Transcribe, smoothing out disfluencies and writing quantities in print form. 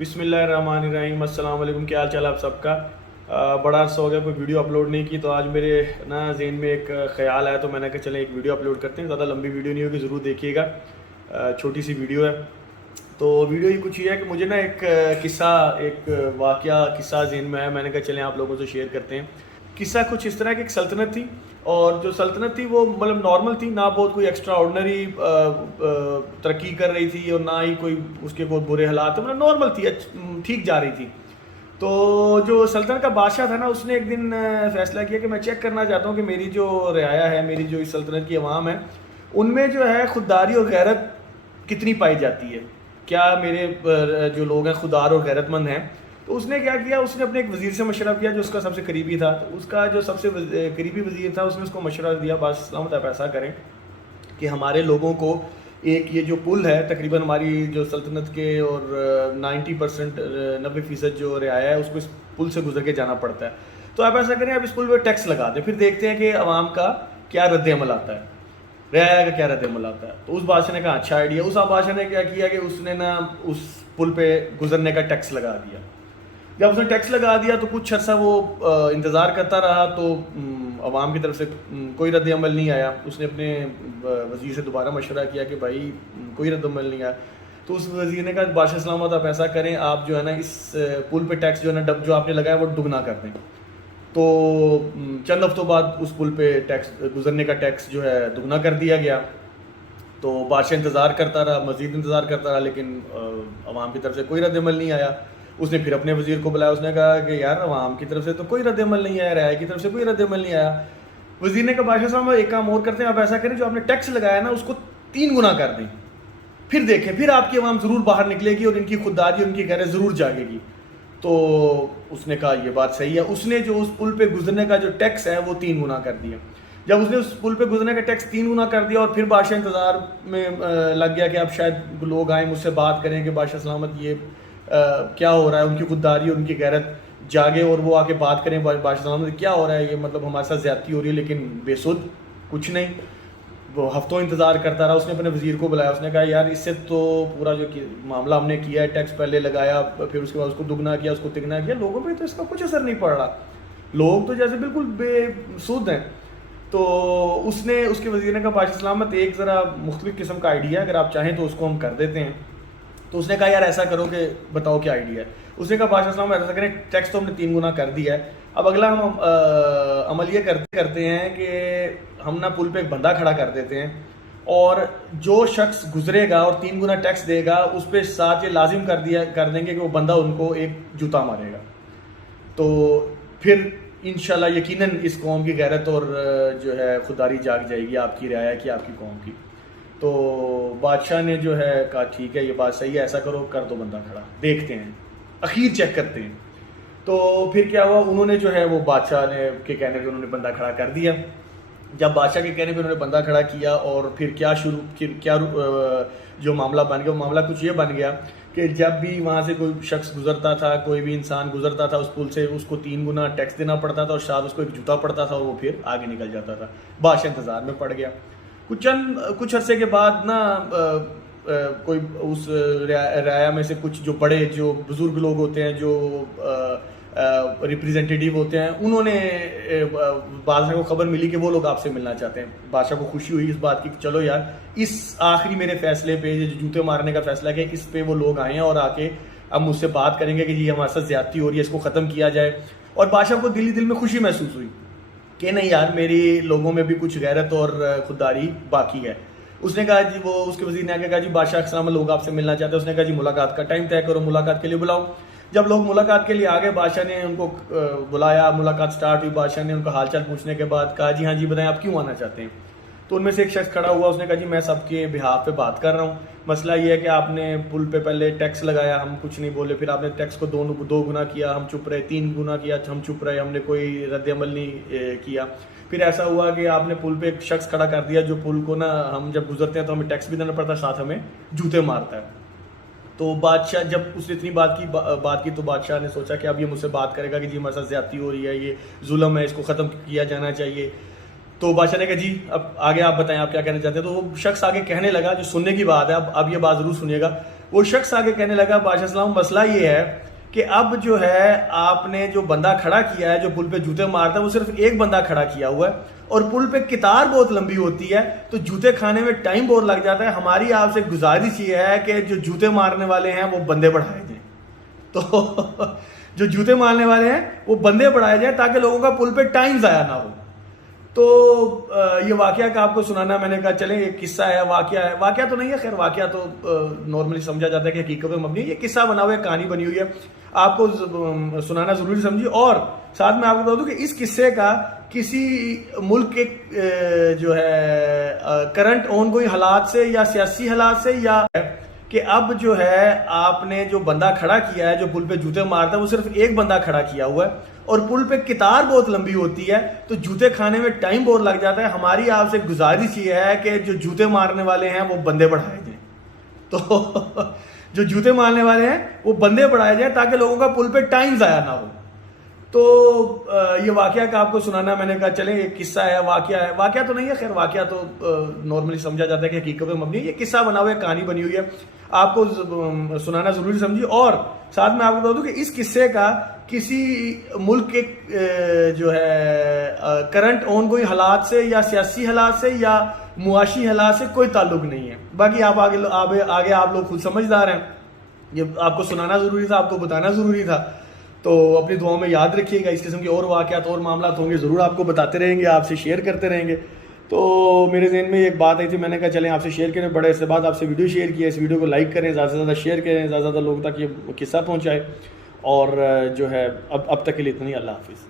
बिस्मिल्लाहिर्रहमानिर्रहीम, अस्सलाम वालेकुम। क्या हाल चाल आप सबका। बड़ा अर्सा हो गया कोई वीडियो अपलोड नहीं की, तो आज मेरे ना ज़हन में एक ख़्याल आया, तो मैंने कहा चलें एक वीडियो अपलोड करते हैं। ज़्यादा लंबी वीडियो नहीं होगी, ज़रूर देखिएगा। छोटी सी वीडियो है। तो वीडियो ही कुछ ही है कि मुझे ना एक किस्सा, एक वाक़या किस्सा ज़हन में आया। मैंने कहा चलें आप लोगों से शेयर करते हैं। किस्सा कुछ इस तरह की, एक सल्तनत थी, और जो सल्तनत थी वो मतलब नॉर्मल थी, ना बहुत कोई एक्स्ट्रा ऑर्डनरी तरक्की कर रही थी और ना ही कोई उसके कोई बुरे हालात थे, मतलब नॉर्मल थी, ठीक जा रही थी। तो जो सल्तनत का बादशाह था ना, उसने एक दिन फैसला किया कि मैं चेक करना चाहता हूँ कि मेरी जो रियाया है, मेरी जो इस सल्तनत की अवाम है, उनमें जो है खुददारी और गैरत कितनी पाई जाती है। क्या मेरे जो लोग हैं खुदार और गैरतमंद हैं। तो उसने क्या किया, उसने अपने एक वज़ीर से मशवरा किया जो उसका सबसे करीबी था। तो उसका जो सबसे करीबी वज़ीर था, उसने उसको मशवरा दिया, बादशाह सलामत आप ऐसा करें कि हमारे लोगों को एक ये जो पुल है, तकरीबन हमारी जो सल्तनत के और 90% 90% जो रियाया है, उसको इस पुल से गुजर के जाना पड़ता है। तो आप ऐसा करें, आप इस पुल पर टैक्स लगा दें, फिर देखते हैं कि अवाम का क्या रद्द-ए-अमल आता है, रियाया का क्या रद्द-ए-अमल आता है। तो उस बादशाह ने कहा अच्छा आइडिया। उस बादशाह ने क्या किया कि उसने ना उस पुल पे गुजरने का टैक्स लगा दिया। जब उसने टैक्स लगा दिया तो कुछ अर्सा वो इंतज़ार करता रहा, तो अवाम की तरफ से कोई रद्द-ए-अमल नहीं आया। उसने अपने वज़ीर से दोबारा मशवरा किया कि भाई कोई रद्द-ए-अमल नहीं आया। तो उस वज़ीर ने कहा बादशाह सलामत आप ऐसा करें, आप जो है ना इस पुल पे टैक्स जो है ना जो आपने लगाया वो दुगना कर दें। तो चंद हफ्तों बाद उस पुल पे टैक्स गुजरने का टैक्स जो है दुगना कर दिया गया। तो बादशाह इंतज़ार करता रहा, मज़ीद इंतज़ार करता रहा, लेकिन अवाम की तरफ से कोई रद्द-ए-अमल नहीं आया। उसने फिर अपने वज़ीर को बुलाया, उसने कहा कि यार अवाम की तरफ से तो कोई रद्द-ए-अमल नहीं आया, रियाया की तरफ से कोई रद्द-ए-अमल नहीं आया। वज़ीर ने कहा बादशाह साहब एक काम और करते हैं, आप ऐसा करें जो आपने टैक्स लगाया ना उसको 3 गुना कर दें, फिर देखें, फिर आपकी अवाम ज़रूर बाहर निकलेगी और इनकी खुददारी, उनकी गैरत ज़रूर जागेगी। तो उसने कहा ये बात सही है। उसने जो उस पुल पे गुजरने का जो टैक्स है वो 3 गुना कर दिया। जब उसने उस पुल पे गुजरने का टैक्स 3 गुना कर दिया, और फिर बादशाह इंतज़ार में लग गया कि अब शायद लोग आए मुझसे बात करें कि बादशाह सलामत ये क्या हो रहा है, उनकी खुददारी और उनकी गैरत जागे और वो आके बात करें बादशाह सलामत क्या हो रहा है, ये मतलब हमारे साथ ज़्यादती हो रही है, लेकिन बेसुध कुछ नहीं। वो हफ्तों इंतज़ार करता रहा। उसने अपने वज़ीर को बुलाया, उसने कहा यार इससे तो पूरा जो मामला हमने किया है, टैक्स पहले लगाया, फिर उसके बाद उसको दुगना किया, उसको तिगना किया, लोगों पे तो इसका कुछ असर नहीं पड़ रहा, लोग तो जैसे बिल्कुल बेसुध हैं। तो उसने उसके वज़ीर ने कहा बादशाह सलामत एक ज़रा मुख्तलिफ़ किस्म का आइडिया, अगर आप चाहें तो उसको हम कर देते हैं। तो उसने कहा यार ऐसा करो कि बताओ क्या आइडिया है। उसने कहा बादशाह सलाम ऐसा करें, टैक्स तो हमने 3 गुना कर दिया है, अब अगला हम अमल ये करते हैं कि हम ना पुल पे एक बंदा खड़ा कर देते हैं, और जो शख्स गुजरेगा और 3 गुना टैक्स देगा, उस पर साथ ये लाजिम कर देंगे कि वो बंदा उनको एक जूता मारेगा। तो फिर इंशाल्लाह यकीनन इस कौम की गैरत और जो है खुदारी जाग जाएगी, आपकी रियाया की, आपकी कौम की। तो बादशाह ने जो है कहा ठीक है ये बात सही है, ऐसा करो, कर दो बंदा खड़ा, देखते हैं, अखीर चेक करते हैं। तो फिर क्या हुआ, उन्होंने जो है वो बादशाह ने के कहने पे उन्होंने बंदा खड़ा कर दिया। जब बादशाह के कहने पे उन्होंने बंदा खड़ा किया, और फिर क्या जो मामला बन गया, वो मामला कुछ ये बन गया कि जब भी वहाँ से कोई शख्स गुजरता था, कोई भी इंसान गुजरता था उस पुल से, उसको 3 गुना टैक्स देना पड़ता था, और साथ उसको एक जूता पड़ता था, और वो फिर आगे निकल जाता था। बादशाह इंतज़ार में पड़ गया। कुछ अरसे के बाद ना कोई उस राया में से कुछ जो बड़े जो बुजुर्ग लोग होते हैं, जो रिप्रेजेंटेटिव होते हैं, उन्होंने बादशाह को खबर मिली कि वो लोग आपसे मिलना चाहते हैं। बादशाह को खुशी हुई इस बात की, चलो यार इस आखिरी मेरे फैसले पे, जो जूते मारने का फैसला किया, इस पे वो लोग आए हैं और आके अब मुझसे बात करेंगे कि जी हमारे साथ ज्यादती हो रही है, इसको ख़त्म किया जाए। और बादशाह को दिल ही दिल में खुशी महसूस हुई कि नहीं यार, मेरी लोगों में भी कुछ गैरत और खुददारी बाकी है। उसने कहा जी, वो उसके वज़ीर ने आके कहा जी बादशाह सलाम लोग आपसे मिलना चाहते हैं। उसने कहा जी मुलाकात का टाइम तय करो, मुलाकात के लिए बुलाओ। जब लोग मुलाकात के लिए आ गए, बादशाह ने उनको बुलाया, मुलाकात स्टार्ट हुई। बादशाह ने उनका हालचाल पूछने के बाद कहा जी हाँ जी बताएं आप क्यों आना चाहते हैं। तो उनमें से एक शख्स खड़ा हुआ, उसने कहा जी मैं सबके बिहाफ पे बात कर रहा हूँ। मसला ये है कि आपने पुल पे पहले टैक्स लगाया, हम कुछ नहीं बोले, फिर आपने टैक्स को 2 गुना किया, हम चुप रहे, 3 गुना किया, हम चुप रहे, हमने कोई रद्द-ए-अमल नहीं किया। फिर ऐसा हुआ कि आपने पुल पे एक शख्स खड़ा कर दिया, जो पुल को ना हम जब गुजरते हैं तो हमें टैक्स भी देना पड़ता है, साथ हमें जूते मारता है। तो बादशाह जब उसने इतनी बात की तो बादशाह ने सोचा कि अब ये मुझसे बात करेगा कि जी हमारे साथ ज्यादती हो रही है, ये जुल्म है, इसको ख़त्म किया जाना चाहिए। तो बादशाह ने कहा जी अब आगे आप बताएं आप क्या कहना चाहते हैं। तो वो शख्स आगे कहने लगा, जो सुनने की बात है, अब ये बात ज़रूर सुनिएगा। वो शख्स आगे कहने लगा बादशाह सलाम मसला ये है कि अब जो है आपने जो बंदा खड़ा किया है जो पुल पे जूते मारता है वो सिर्फ एक बंदा खड़ा किया हुआ है और पुल पे कितार बहुत लंबी होती है तो जूते खाने में टाइम बहुत लग जाता है। हमारी आपसे गुजारिश ये है कि जो जूते मारने वाले हैं वो बंदे बढ़ाए जाएं। तो जो जूते मारने वाले हैं वो बंदे बढ़ाए जाएं ताकि लोगों का पुल पे टाइम ज़ाया ना हो। तो ये वाकया का आपको सुनाना मैंने कहा चले एक किस्सा है, वाकया तो नहीं है, खैर वाकया तो नॉर्मली समझा जाता है कि हकीकत में मबनी है, ये किस्सा बना हुआ है, कहानी बनी हुई है, आपको सुनाना ज़रूरी समझी। और साथ में आपको बता दूं कि इस किस्से का किसी मुल्क के जो है करंट ऑन गोइंग हालात से या सियासी हालात से या कि अब जो है आपने जो बंदा खड़ा किया है जो पुल पे जूते मारता है वो सिर्फ एक बंदा खड़ा किया हुआ है और पुल पे कितार बहुत लंबी होती है तो जूते खाने में टाइम बहुत लग जाता है। हमारी आपसे गुजारिश ये है कि जो जूते मारने वाले हैं वो बंदे बढ़ाए जाएं। तो जो जूते मारने वाले हैं वो बंदे बढ़ाए जाएं ताकि लोगों का पुल पे टाइम ज़ाया ना हो। तो ये वाकया का आपको सुनाना मैंने कहा चले एक किस्सा है, वाकया तो नहीं है, खैर वाकया तो नॉर्मली समझा जाता है कि हकीकत में मबनी है, ये किस्सा बना हुआ है, कहानी बनी हुई है, आपको सुनाना ज़रूरी समझी। और साथ में आपको बता दूं कि इस किस्से का किसी मुल्क के जो है करंट ऑन गोइंग हालात से या सियासी हालात से या मुआशी हालात से कोई ताल्लुक नहीं है। बाकी आप आगे आप लोग खुद समझदार हैं, ये आपको सुनाना ज़रूरी था, आपको बताना ज़रूरी था। तो अपनी दुआओं में याद रखिएगा, इस किस्म के और वाक़यात और मामलात होंगे, ज़रूर आपको बताते रहेंगे, आपसे शेयर करते रहेंगे। तो मेरे ज़हन में एक बात आई थी, मैंने कहा चलें आपसे शेयर करें, बड़े से बाद आपसे वीडियो शेयर किया, इस वीडियो को लाइक करें, ज़्यादा से ज़्यादा शेयर करें, ज़्यादा से ज़्यादा लोगों तक ये किस्सा पहुँचाए। और जो है अब तक के लिए इतनी, अल्लाह हाफिज़।